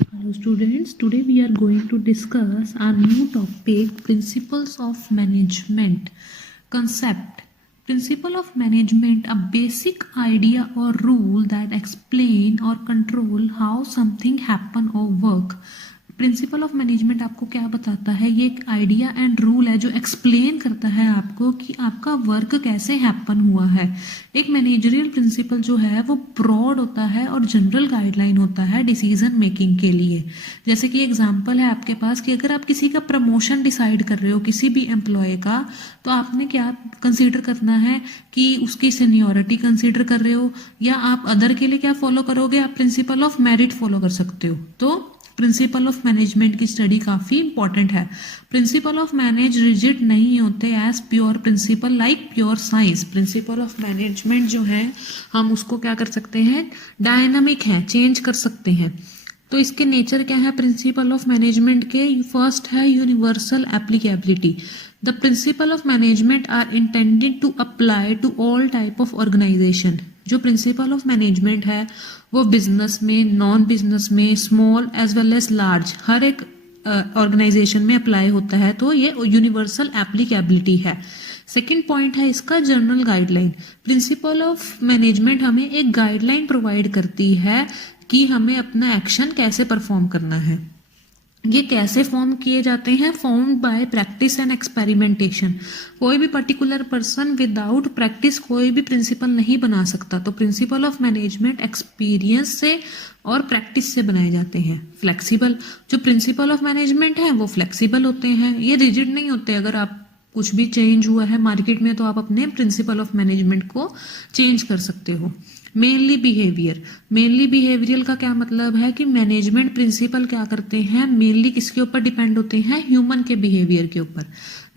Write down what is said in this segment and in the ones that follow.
Hello students, today we are going to discuss our new topic principles of management concept. Principle of management, a basic idea or rule that explain or control how something happen or work. Principal of management आपको क्या बताता है? ये एक idea and rule है जो explain करता है आपको कि आपका वर्क कैसे हैपन हुआ है। एक मैनेजरियल प्रिंसिपल जो है वो ब्रॉड होता है और जनरल गाइडलाइन होता है डिसीजन मेकिंग के लिए। जैसे कि एग्जांपल है आपके पास कि अगर आप किसी का प्रमोशन डिसाइड कर रहे हो किसी भी एम्प्लॉय का, तो आपने क्या कंसीडर करना है कि उसकी सीनियोरिटी कंसीडर कर रहे हो, या आप अदर के लिए क्या फॉलो करोगे? आप प्रिंसिपल ऑफ मेरिट फॉलो कर सकते हो। तो प्रिंसिपल ऑफ मैनेजमेंट की स्टडी काफी इंपॉर्टेंट है। प्रिंसिपल ऑफ मैनेज रिजिड नहीं होते as pure principle like pure science. Principle of management जो है हम उसको क्या कर सकते हैं? डायनामिक है, चेंज कर सकते हैं। तो इसके नेचर क्या है प्रिंसिपल ऑफ मैनेजमेंट के? फर्स्ट है universal applicability. The principle of management are intended to apply to all type of organisation. जो प्रिंसिपल ऑफ मैनेजमेंट है वो बिजनेस में, नॉन बिजनेस में, small as well as large, हर एक ऑर्गेनाइजेशन में अप्लाई होता है। तो ये यूनिवर्सल एप्लीकेबिलिटी है। सेकेंड पॉइंट है इसका general guideline. Principle of management हमें एक गाइडलाइन प्रोवाइड करती है कि हमें अपना एक्शन कैसे परफॉर्म करना है। ये कैसे फॉर्म किए जाते हैं? Form by practice and experimentation. कोई भी पर्टिकुलर पर्सन विदाउट प्रैक्टिस कोई भी प्रिंसिपल नहीं बना सकता। तो प्रिंसिपल ऑफ मैनेजमेंट एक्सपीरियंस से और प्रैक्टिस से बनाए जाते हैं। फ्लेक्सिबल, जो प्रिंसिपल ऑफ मैनेजमेंट है वो फ्लेक्सिबल होते हैं, ये रिजिड नहीं होते। अगर आप कुछ भी चेंज हुआ है मार्केट में तो आप अपने प्रिंसिपल ऑफ मैनेजमेंट को चेंज कर सकते हो। मेनली बिहेवियर, मेनली बिहेवियरल का क्या मतलब है कि मैनेजमेंट प्रिंसिपल क्या करते हैं? मेनली किसके ऊपर डिपेंड होते हैं? ह्यूमन के बिहेवियर के ऊपर।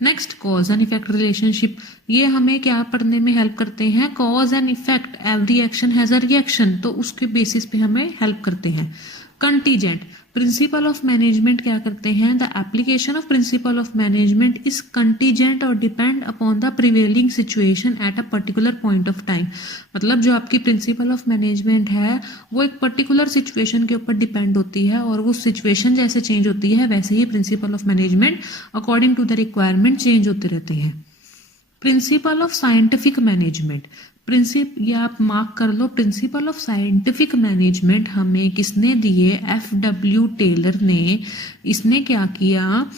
Next, cause and effect relationship. ये हमें क्या पढ़ने में हेल्प करते हैं? Cause and effect, every action has a reaction, तो उसके बेसिस पे हमें हेल्प करते हैं। कंटीजेंट, प्रिंसिपल ऑफ मैनेजमेंट क्या करते हैं? The application of principle of management is contingent और depend upon the prevailing situation at a particular point of time. मतलब जो आपकी प्रिंसिपल ऑफ मैनेजमेंट है वो एक पर्टिकुलर सिचुएशन के ऊपर डिपेंड होती है, और वो सिचुएशन जैसे चेंज होती है वैसे ही principle of management according to the requirement change होते रहते हैं। प्रिंसिपल ऑफ साइंटिफिक मैनेजमेंट, ये आप मार्क कर लो। प्रिंसिपल ऑफ साइंटिफिक मैनेजमेंट हमें किसने दिए? FW टेलर ने। इसने क्या किया?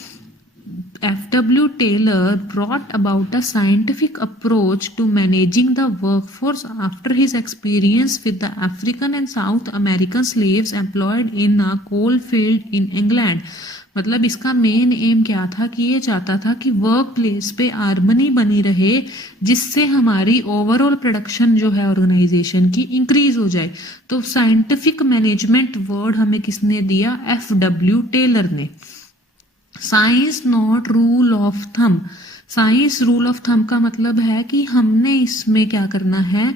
FW Taylor brought about a scientific approach to managing the workforce after his experience with the African and South American slaves employed in a coal field in England। मतलब इसका main M क्या था कि ये चाहता था कि वर्क प्लेस पे हार्मनी बनी रहे, जिससे हमारी ओवरऑल प्रोडक्शन जो है ऑर्गेनाइजेशन की इंक्रीज हो जाए। तो साइंटिफिक मैनेजमेंट वर्ड हमें किसने दिया? FW टेलर ने। Science not rule of thumb. Science rule of thumb का मतलब है कि हमने इसमें क्या करना है?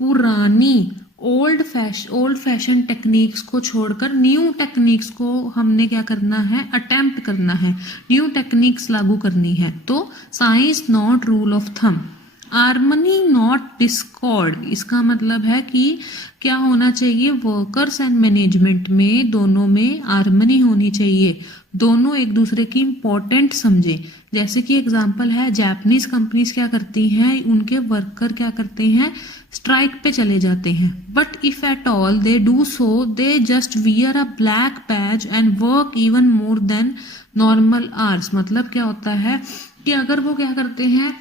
पुरानी ओल्ड फैशन टेक्निक्स को छोड़कर न्यू टेक्निक्स को हमने क्या करना है? अटेम्प्ट करना है, न्यू टेक्निक्स लागू करनी है। तो science not rule of thumb. Harmony not Discord, इसका मतलब है कि क्या होना चाहिए? वर्कर्स एंड मैनेजमेंट में दोनों में हार्मनी होनी चाहिए, दोनों एक दूसरे की इंपॉर्टेंट समझे। जैसे कि एग्जांपल है, जापानीज कंपनीज क्या करती हैं? उनके वर्कर क्या करते हैं? स्ट्राइक पे चले जाते हैं। But if at all they do so, they just wear a black badge and work even more than normal hours. मतलब क्या होता है कि अगर वो क्या करते हैं?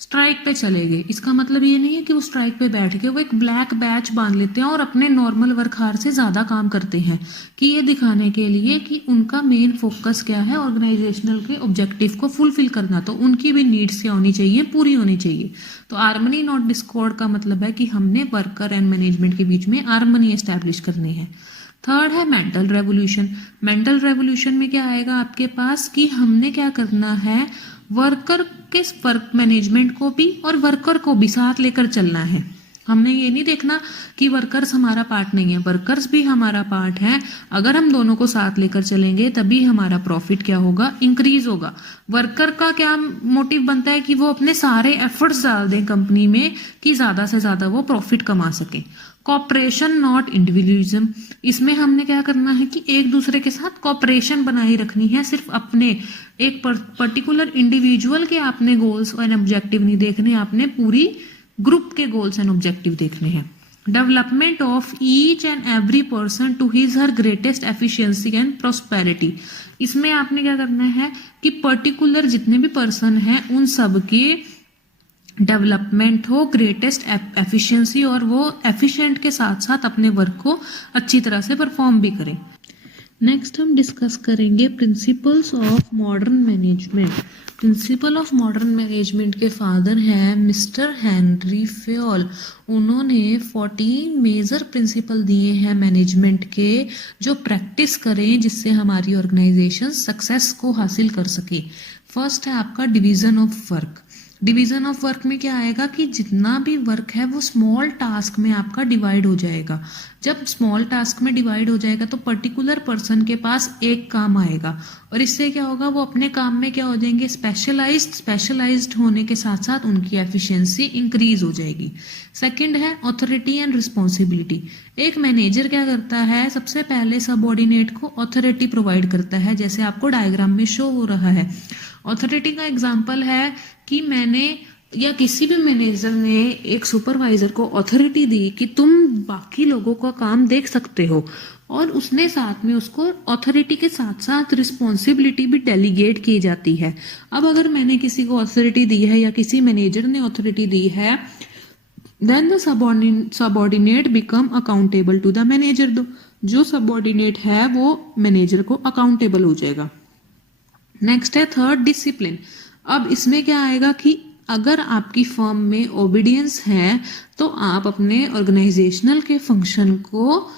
स्ट्राइक पे चले गए, इसका मतलब ये नहीं है कि वो स्ट्राइक पे बैठ के वो एक ब्लैक बैच बांध लेते हैं और अपने नॉर्मल वर्क आवर से ज्यादा काम करते हैं, कि ये दिखाने के लिए कि उनका मेन फोकस क्या है? ऑर्गेनाइजेशनल के ऑब्जेक्टिव को फुलफिल करना। तो उनकी भी नीड्स क्या होनी चाहिए? पूरी होनी चाहिए। तो हार्मनी नॉट डिस्कॉर्ड का मतलब है कि हमने वर्कर एंड मैनेजमेंट के बीच में हार्मनी एस्टैब्लिश करनी है। थर्ड है मेंटल रेवोल्यूशन। मेंटल रेवोल्यूशन में क्या आएगा आपके पास कि हमने क्या करना है? वर्कर के वर्क मैनेजमेंट को भी और वर्कर को भी साथ लेकर चलना है। हमने ये नहीं देखना कि वर्कर्स हमारा पार्ट नहीं है, वर्कर्स भी हमारा पार्ट है। अगर हम दोनों को साथ लेकर चलेंगे तभी हमारा प्रॉफिट क्या होगा? इंक्रीज होगा। वर्कर का क्या मोटिव बनता है कि वो अपने सारे एफर्ट्स डाल दें कंपनी में कि ज्यादा से ज्यादा वो प्रॉफिट कमा सके। कॉपरेशन नॉट इंडिविजुअलिज्म, इसमें हमने क्या करना है कि एक दूसरे के साथ कॉपरेशन बनाए रखनी है, सिर्फ अपने एक पर्टिकुलर इंडिविजुअल के आपने गोल्स एंड ऑब्जेक्टिव नहीं देखने, आपने पूरी ग्रुप के गोल्स एंड ऑब्जेक्टिव देखने हैं। Development of each and every person to his her greatest efficiency and prosperity, इसमें आपने क्या करना है कि पर्टिकुलर जितने भी पर्सन हैं उन सब के डेवलपमेंट हो, ग्रेटेस्ट एफिशिएंसी, और वो एफिशिएंट के साथ साथ अपने वर्क को अच्छी तरह से परफॉर्म भी करें। नेक्स्ट हम डिस्कस करेंगे principles of modern management. Principle of modern management के फादर हैं मिस्टर हेनरी फेयोल। उन्होंने 14 मेजर प्रिंसिपल दिए हैं मैनेजमेंट के, जो प्रैक्टिस करें जिससे हमारी ऑर्गेनाइजेशन सक्सेस को हासिल कर सके। फर्स्ट है आपका division of work. Division of work में क्या आएगा कि जितना भी वर्क है वो स्मॉल टास्क में आपका डिवाइड हो जाएगा। जब स्मॉल टास्क में डिवाइड हो जाएगा तो पर्टिकुलर पर्सन के पास एक काम आएगा, और इससे क्या होगा, वो अपने काम में क्या हो जाएंगे, स्पेशलाइज्ड होने के साथ साथ उनकी एफिशिएंसी इंक्रीज हो जाएगी। सेकंड है ऑथोरिटी एंड रिस्पॉन्सिबिलिटी। एक मैनेजर क्या करता है, सबसे पहले सबऑर्डिनेट को ऑथोरिटी प्रोवाइड करता है, जैसे आपको डायग्राम में शो हो रहा है। ऑथोरिटी का एग्जाम्पल है कि मैंने या किसी भी मैनेजर ने एक सुपरवाइजर को अथॉरिटी दी कि तुम बाकी लोगों का काम देख सकते हो, और उसने साथ में उसको अथॉरिटी के साथ साथ रिस्पॉन्सिबिलिटी भी डेलीगेट की जाती है। अब अगर मैंने किसी को अथॉरिटी दी है या किसी मैनेजर ने अथॉरिटी दी है, then the subordinate become accountable to the manager. जो सबऑर्डिनेट है वो मैनेजर को अकाउंटेबल हो जाएगा। नेक्स्ट है थर्ड डिसिप्लिन। अब इसमें क्या आएगा कि अगर आपकी फर्म में ओबीडियंस है तो आप अपने ऑर्गेनाइजेशनल के फंक्शन को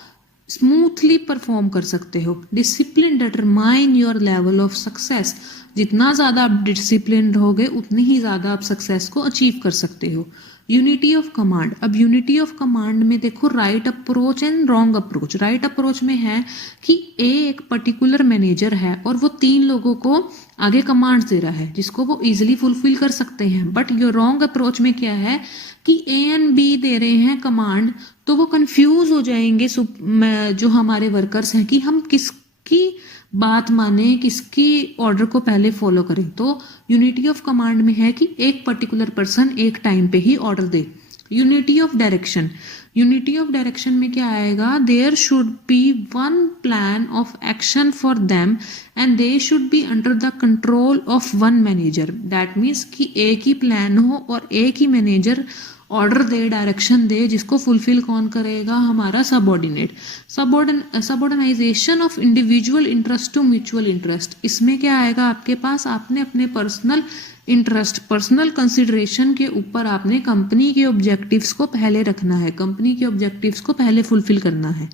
स्मूथली परफॉर्म कर सकते हो। Discipline determine your level of success. जितना ज्यादा आप डिसिप्लिन रहोगे उतनी ही ज्यादा आप सक्सेस को अचीव कर सकते हो। Unity of command. अब यूनिटी ऑफ कमांड में देखो right approach and wrong approach. Right approach में है कि एक पर्टिकुलर मैनेजर है और वो 3 लोगों को आगे कमांड दे रहा है जिसको वो इजिली फुलफिल कर सकते हैं। बट योर रॉन्ग अप्रोच में क्या है कि ए एंड बी दे रहे हैं कमांड, तो वो कंफ्यूज हो जाएंगे जो हमारे वर्कर्स हैं कि हम किसकी बात माने, किसकी ऑर्डर को पहले फॉलो करें। तो यूनिटी ऑफ कमांड में है कि एक पर्टिकुलर पर्सन एक टाइम पे ही ऑर्डर दे। Unity of direction. Unity of direction में क्या आएगा, there should be one plan of action for them and they should be under the control of one manager. That means कि एक ही प्लान हो और एक ही मैनेजर ऑर्डर दे, डायरेक्शन दे, जिसको फुलफिल कौन करेगा, हमारा subordinate. Subordination of individual interest to mutual interest. इसमें क्या आएगा आपके पास, आपने अपने पर्सनल इंटरेस्ट, पर्सनल कंसिडरेशन के ऊपर आपने कंपनी के ऑब्जेक्टिव्स को पहले रखना है, कंपनी के ऑब्जेक्टिव्स को पहले फुलफिल करना है।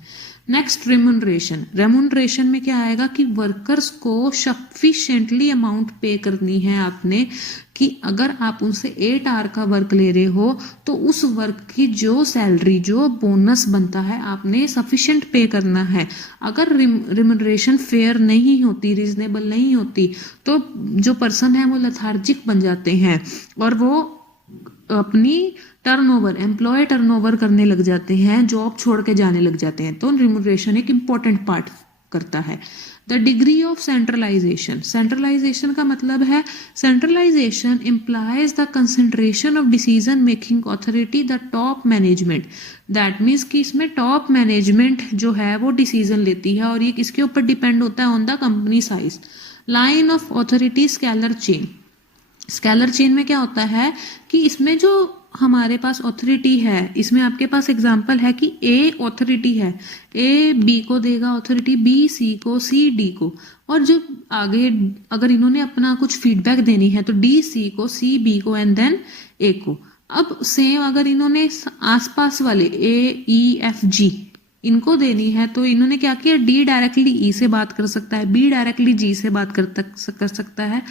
Next remuneration. रेम्यूनरेशन में क्या आएगा कि वर्कर्स को सफिशिएंटली अमाउंट पे करनी है आपने, कि अगर आप उनसे 8 आवर का वर्क ले रहे हो तो उस वर्क की जो सैलरी, जो बोनस बनता है, आपने सफिशिएंट पे करना है। अगर रेम्यूनरेशन फेयर नहीं होती, रीजनेबल नहीं होती, तो जो पर्सन है वो लेथार्जिक बन जाते हैं और वो अपनी टर्नओवर, एम्प्लॉय टर्नओवर करने लग जाते हैं, जॉब छोड़ के जाने लग जाते हैं। तो रेम्यूनरेशन एक इंपॉर्टेंट पार्ट करता है। The degree of centralisation. Centralisation का मतलब है, centralisation implies the concentration of decision making authority the top management. That means कि इसमें टॉप मैनेजमेंट जो है वो डिसीजन लेती है, और ये किसके ऊपर डिपेंड होता है, on the company size. Line of authority scalar chain. Scalar chain में क्या होता है कि इसमें जो हमारे पास अथॉरिटी है, इसमें आपके पास एग्जांपल है कि ए अथॉरिटी है, ए बी को देगा अथॉरिटी, बी सी को, सी डी को, और जो आगे अगर इन्होंने अपना कुछ फीडबैक देनी है तो डी सी को, सी बी को एंड देन ए को। अब सेम अगर इन्होंने आसपास वाले ए ई एफ जी इनको देनी है तो इन्होंने क्या किया, डी डायरेक्टली ई से बात कर सकता है, बी डायरेक्टली जी से बात कर सकता है,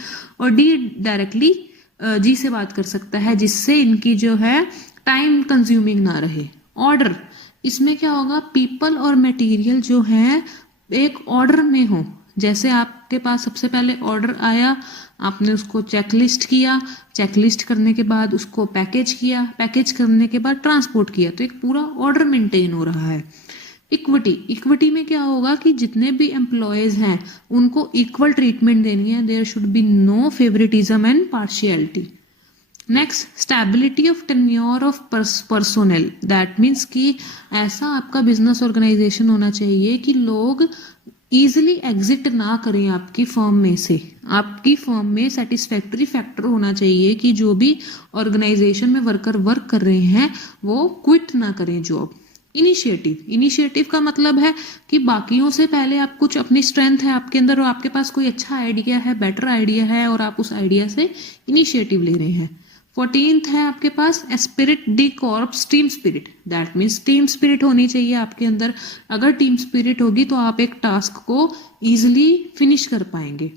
और डी डायरेक्टली जी से बात कर सकता है, जिससे इनकी जो है टाइम कंज्यूमिंग ना रहे। ऑर्डर। इसमें क्या होगा, पीपल और मटेरियल जो है एक ऑर्डर में हो, जैसे आपके पास सबसे पहले ऑर्डर आया, आपने उसको चेकलिस्ट किया, चेकलिस्ट करने के बाद उसको पैकेज किया, पैकेज करने के बाद ट्रांसपोर्ट किया, तो एक पूरा ऑर्डर मेंटेन हो रहा है। इक्विटी में क्या होगा कि जितने भी एम्प्लॉयज हैं उनको इक्वल ट्रीटमेंट देनी है, there should be no favouritism and partiality. Next, stability of tenure of personnel, that means कि ऐसा आपका बिजनेस ऑर्गेनाइजेशन होना चाहिए कि लोग इजिली एग्जिट ना करें आपकी फर्म में से। आपकी फर्म में सेटिस्फैक्टरी फैक्टर होना चाहिए कि जो भी ऑर्गेनाइजेशन में वर्कर वर्क कर रहे हैं वो क्विट ना करें जॉब। इनिशिएटिव का मतलब है कि बाकियों से पहले आप कुछ अपनी स्ट्रेंथ है आपके अंदर और आपके पास कोई अच्छा आइडिया है, बेटर आइडिया है और आप उस आइडिया से इनिशिएटिव ले रहे हैं। 14th है आपके पास spirit de corps team spirit, that means team spirit होनी चाहिए आपके अंदर। अगर टीम स्पिरिट होगी तो आप एक टास्क को इजिली फिनिश कर पाएंगे।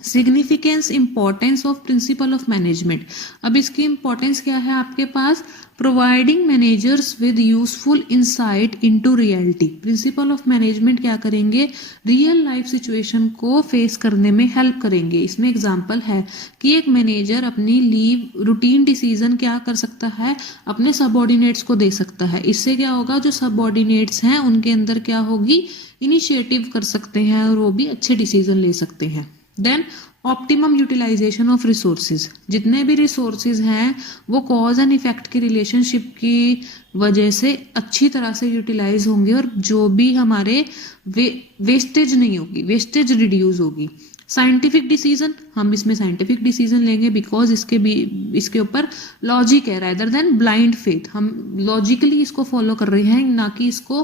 Significance importance of principle of management, अब इसकी इंपॉर्टेंस क्या है आपके पास, providing managers with useful insight into reality. Principle of management क्या करेंगे, रियल लाइफ सिचुएशन को फेस करने में हेल्प करेंगे। इसमें एग्जांपल है कि एक मैनेजर अपनी लीव रूटीन डिसीजन क्या कर सकता है, अपने सबऑर्डिनेट्स को दे सकता है। इससे क्या होगा, जो सबऑर्डिनेट्स हैं उनके अंदर क्या होगी, इनिशिएटिव कर सकते हैं और वो भी अच्छे डिसीजन ले सकते हैं। Then optimum utilisation of resources, जितने भी रिसोर्सेज हैं वो कॉज एंड इफेक्ट की रिलेशनशिप की वजह से अच्छी तरह से यूटिलाइज होंगे और जो भी हमारे वेस्टेज नहीं होगी, वेस्टेज रिड्यूस होगी। साइंटिफिक डिसीजन, हम इसमें साइंटिफिक डिसीजन लेंगे बिकॉज इसके ऊपर लॉजिक है रादर देन ब्लाइंड फेथ। हम लॉजिकली इसको फॉलो कर रहे हैं, ना कि इसको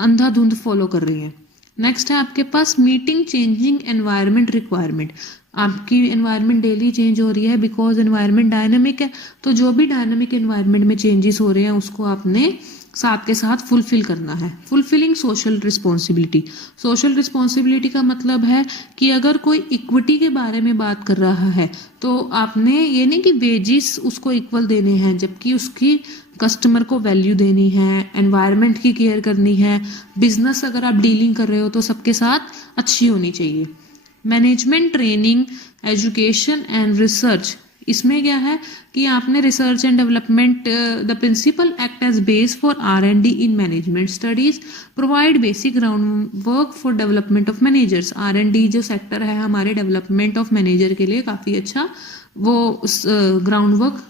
अंधाधुंध फॉलो कर रहे हैं। नेक्स्ट है आपके पास मीटिंग चेंजिंग एनवायरनमेंट रिक्वायरमेंट, आपकी एनवायरनमेंट डेली चेंज हो रही है बिकॉज एनवायरनमेंट डायनामिक है, तो जो भी डायनामिक एनवायरनमेंट में चेंजेस हो रहे हैं उसको आपने साथ के साथ फुलफिल करना है। Fulfilling social responsibility, social responsibility का मतलब है कि अगर कोई इक्विटी के बारे में बात कर रहा है तो आपने ये नहीं कि वेजिस उसको इक्वल देने हैं, जबकि उसकी कस्टमर को वैल्यू देनी है, एनवायरनमेंट की केयर करनी है। बिजनेस अगर आप डीलिंग कर रहे हो तो सबके साथ अच्छी होनी चाहिए। Management training, education and research, इसमें क्या है कि आपने research and development, the principle act as base for R&D in management studies, provide basic ground work for development of managers. R&D जो सेक्टर है हमारे डेवलपमेंट ऑफ मैनेजर के लिए काफ़ी अच्छा वो ग्राउंड वर्क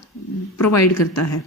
प्रोवाइड करता है।